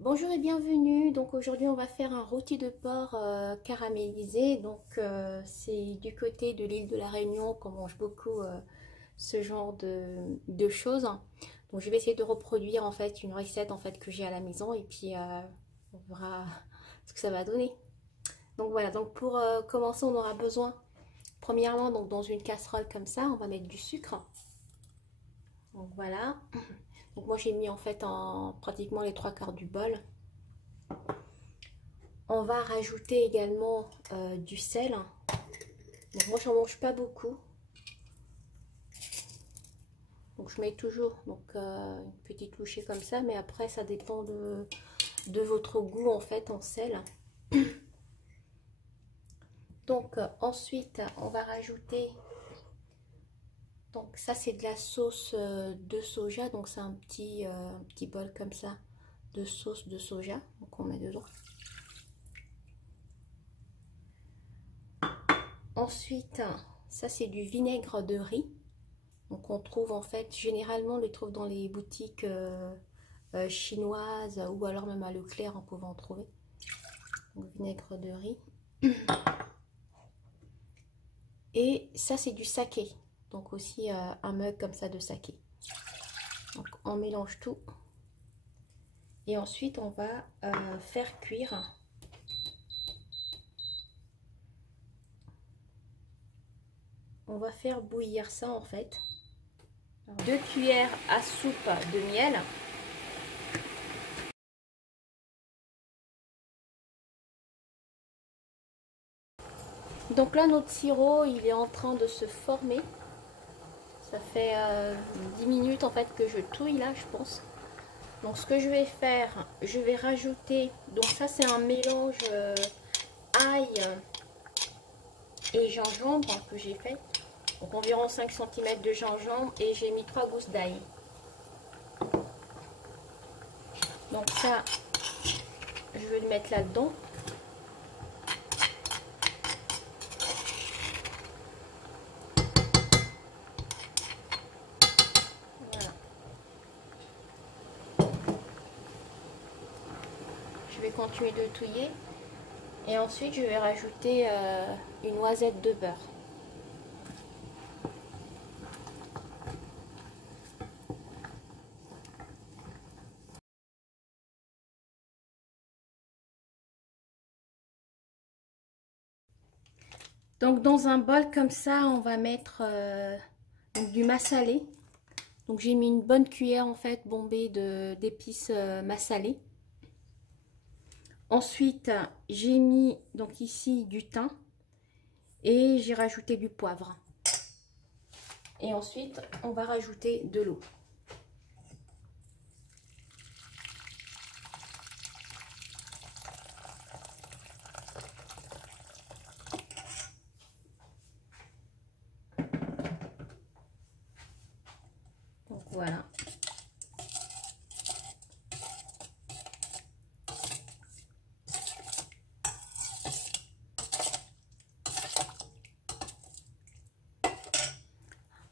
Bonjour et bienvenue. Donc aujourd'hui on va faire un rôti de porc caramélisé. Donc c'est du côté de l'île de la Réunion qu'on mange beaucoup ce genre de choses. Donc je vais essayer de reproduire en fait une recette en fait que j'ai à la maison et puis on verra ce que ça va donner. Donc voilà. Donc pour commencer on aura besoin premièrement donc dans une casserole comme ça on va mettre du sucre. Donc voilà. Donc moi j'ai mis en fait en pratiquement les 3/4 du bol. On va rajouter également du sel. Donc moi j'en mange pas beaucoup. Donc je mets toujours une petite louchée comme ça, mais après ça dépend de votre goût en fait en sel. Donc ensuite on va rajouter, donc ça c'est de la sauce de soja, donc c'est un petit bol comme ça de sauce de soja, donc on met dedans. Ensuite ça c'est du vinaigre de riz. Donc on trouve en fait, généralement on les trouve dans les boutiques chinoises ou alors même à Leclerc on peut en trouver. Donc vinaigre de riz. Et ça c'est du saké. Donc aussi un mug comme ça de saké. Donc on mélange tout. Et ensuite on va faire cuire. On va faire bouillir ça en fait. 2 cuillères à soupe de miel. Donc là notre sirop il est en train de se former. Ça fait 10 minutes en fait que je touille là je pense. Donc ce que je vais faire, je vais rajouter, donc ça c'est un mélange ail et gingembre que j'ai fait. Donc environ 5 cm de gingembre et j'ai mis 3 gousses d'ail. Donc ça, je vais le mettre là-dedans. Voilà. Je vais continuer de touiller. Et ensuite, je vais rajouter une noisette de beurre. Donc dans un bol comme ça, on va mettre du massalé. Donc j'ai mis une bonne cuillère en fait bombée d'épices massalées. Ensuite, j'ai mis donc ici du thym et j'ai rajouté du poivre. Et ensuite, on va rajouter de l'eau. Donc voilà.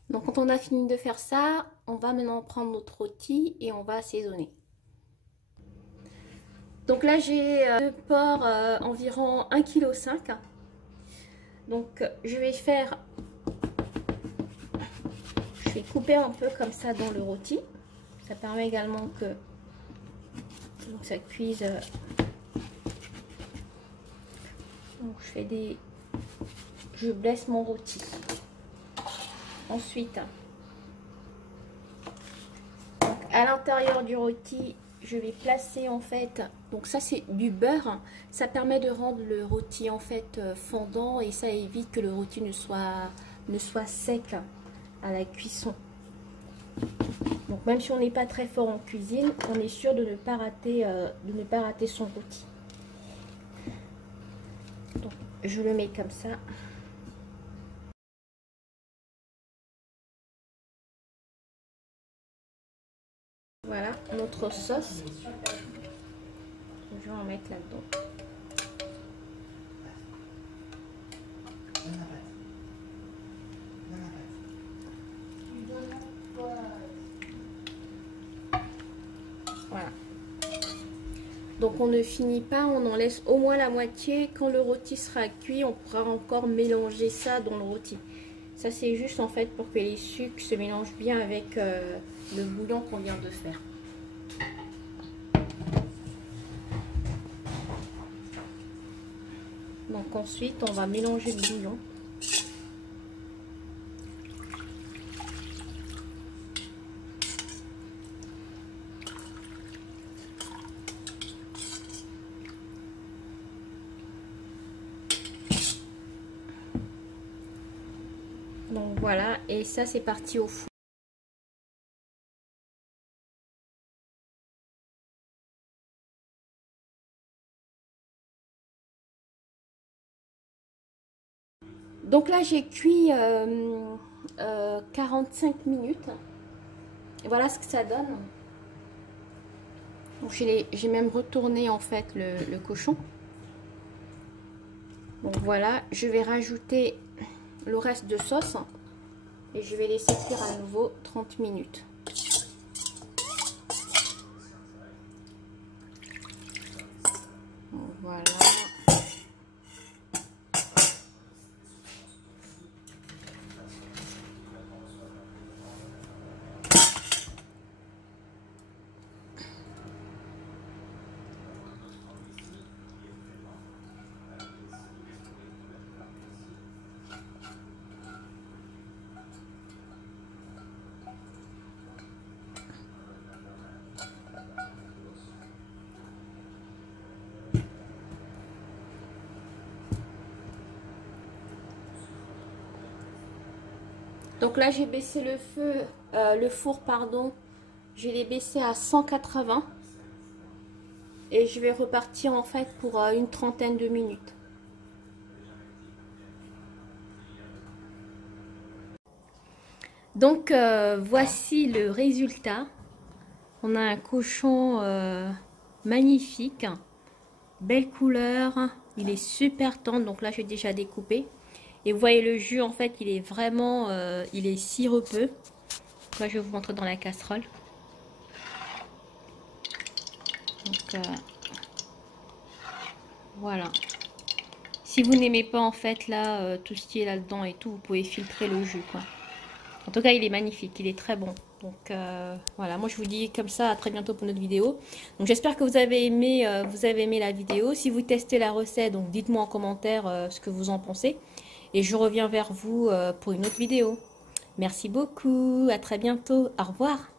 Donc quand on a fini de faire ça, on va maintenant prendre notre rôti et on va assaisonner. Donc là j'ai de porc environ 1,5 kg. Donc je vais couper un peu comme ça dans le rôti. Ça permet également que ça cuise. Donc je blesse mon rôti. Ensuite, donc à l'intérieur du rôti, je vais placer en fait, donc ça c'est du beurre, ça permet de rendre le rôti en fait fondant et ça évite que le rôti ne soit sec à la cuisson. Donc même si on n'est pas très fort en cuisine, on est sûr de ne pas rater son rôti. Donc je le mets comme ça. Voilà notre sauce. Je vais en mettre là-dedans. Voilà. Donc on ne finit pas, on en laisse au moins la moitié. Quand le rôti sera cuit, on pourra encore mélanger ça dans le rôti. Ça c'est juste en fait pour que les sucres se mélangent bien avec le bouillon qu'on vient de faire. Donc ensuite on va mélanger le bouillon. Donc voilà, et ça c'est parti au four. Donc là j'ai cuit 45 minutes. Et voilà ce que ça donne. Donc j'ai même retourné en fait le cochon. Donc voilà, je vais rajouter le reste de sauce et je vais laisser cuire à nouveau 30 minutes. Donc voilà. Donc là j'ai baissé le four pardon, je l'ai baissé à 180 et je vais repartir en fait pour une trentaine de minutes. Donc voici le résultat. On a un cochon magnifique, belle couleur, il est super tendre. Donc là j'ai déjà découpé. Et vous voyez le jus en fait il est vraiment, il est sirupeux. Là je vais vous montrer dans la casserole. Donc voilà. Si vous n'aimez pas en fait là tout ce qui est là-dedans et tout, vous pouvez filtrer le jus quoi. En tout cas il est magnifique, il est très bon. Donc voilà, moi je vous dis comme ça à très bientôt pour notre vidéo. Donc j'espère que vous avez aimé la vidéo. Si vous testez la recette, donc dites-moi en commentaire ce que vous en pensez. Et je reviens vers vous pour une autre vidéo. Merci beaucoup, à très bientôt, au revoir.